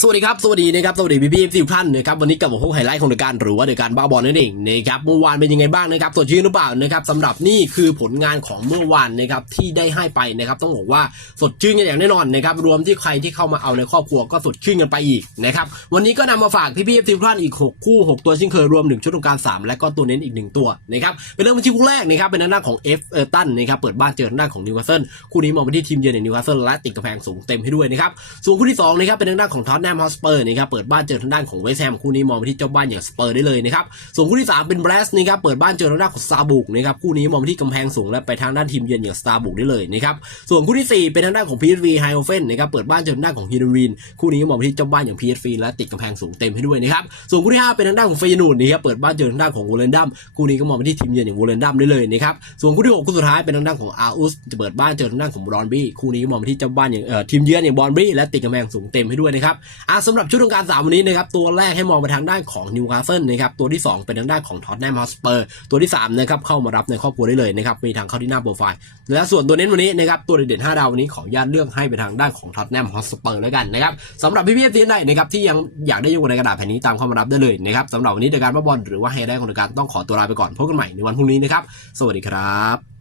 สวัสดีครับ สวัสดีนะครับ สวัสดีพี่พี่ทุกท่านนะครับ วันนี้กลับมาพบไฮไลท์ของรายการหรือว่ารายการบ้าบอลนั่นเองนะครับ เมื่อวานเป็นยังไงบ้างนะครับสดชื่นหรือเปล่านะครับสำหรับนี่คือผลงานของเมื่อวานนะครับที่ได้ให้ไปนะครับต้องบอกว่าสดชื่นกันอย่างแน่นอนนะครับ รวมที่ใครที่เข้ามาเอาในครอบครัวก็สดชื่นกันไปอีกนะครับ วันนี้ก็นำมาฝากพี่พี่ทุกท่านอีก 6 คู่ 6 ตัวเช่นเคยรวม1ชุดตรงการ 3 และก็ตัวเน้นอีก 1 ตัวนะครับ เป็นเรื่องที่คู่แรกนะครับเป็นทางด้านของเอฟเออร์ตันนะครับเปิดบ้านเจอทางด้าของนิวคาสเซิลคู่นี้มองไปที่ทีมเยือนอย่างนิวคาสเซิลและติดกระแพงสูงเต็มให้ด้วยนะครับส่วนคู่ที่สองนะครับเป็นทางด้าของท็อตแนมฮอสเปอร์นะครับเปิดบ้านเจอทางด้านของเวสต์แฮมคู่นี้มองไปที่เจ้าบ้านอย่างสเปอร์ได้เลยนะครับส่วนคู่ที่สามเป็นแบรสนะครับเปิดบ้านเจอทางด้านของซาบุกนะครับคู่นี้มองไปที่กำแพงสูงและไปทางด้านทีมเยือนอย่างสตาร์บุกได้เลยนะครับส่วนคู่ที่สี่เป็นทางด้านของ PSV ไฮโอเฟนนะครับเปิดบ้านเจอทางด้านของฮิโดรีนคู่นี้มองไปที่เจ้าบ้านอย่าง PSV และติดกำแพงสูงเต็มให้ด้วยนะครับส่วนคู่ที่ห้าเป็นทางด้านของเฟยนูดนะครับเปิดบ้านเจอทางด้านของวูเลนดัมคู่นี้ก็มองไปที่ทีมเยือนอย่างวูเลนดัมได้เลยนะครับส่วนคู่ที่หกคู่สุดท้ายเป็นทางด้านของอาอุสจะเปิดบ้านเจอทางด้านของบรอนบี้คู่นี้ก็มองไปที่เจ้าบ้านอย่างเอ่อทีมเยือนอย่างบรอนบี้และติดกำแพงสูงเต็มให้ด้วยนะครับอะสำหรับชุดของการสามวันนี้นะครับตัวแรกให้มองไปทางด้านของนิวคาสเซิลนะครับตัวที่สองเป็นทางด้านของท็อตแนมฮอสเปอร์ตัวที่สามนะครับเข้ามารับในครอบครัวได้เลยนะครับมีทางเข้าที่หน้าโปรไฟล์และส่วนตัวเน้นวันนี้นะครับตัวเด่น5ดาววันนี้ขออนุญาตเลือกให้ไปทางด้านของท็อตแนมฮอสเปอร์แล้วกันนะครับสำหรับพี่พี่ๆทีมใดนะครับที่ยังอยากได้ยู่ในกระดาษแผ่นนี้ตามเข้ามารับได้เลยนะครับสำหรับวันนี้ในการบ้าบอลหรือว่าไฮไลท์ของการต้องขอตัวลาไปก่อนพบกันใหม่ในวันพรุ่งนี้นะครับสวัสดีครับ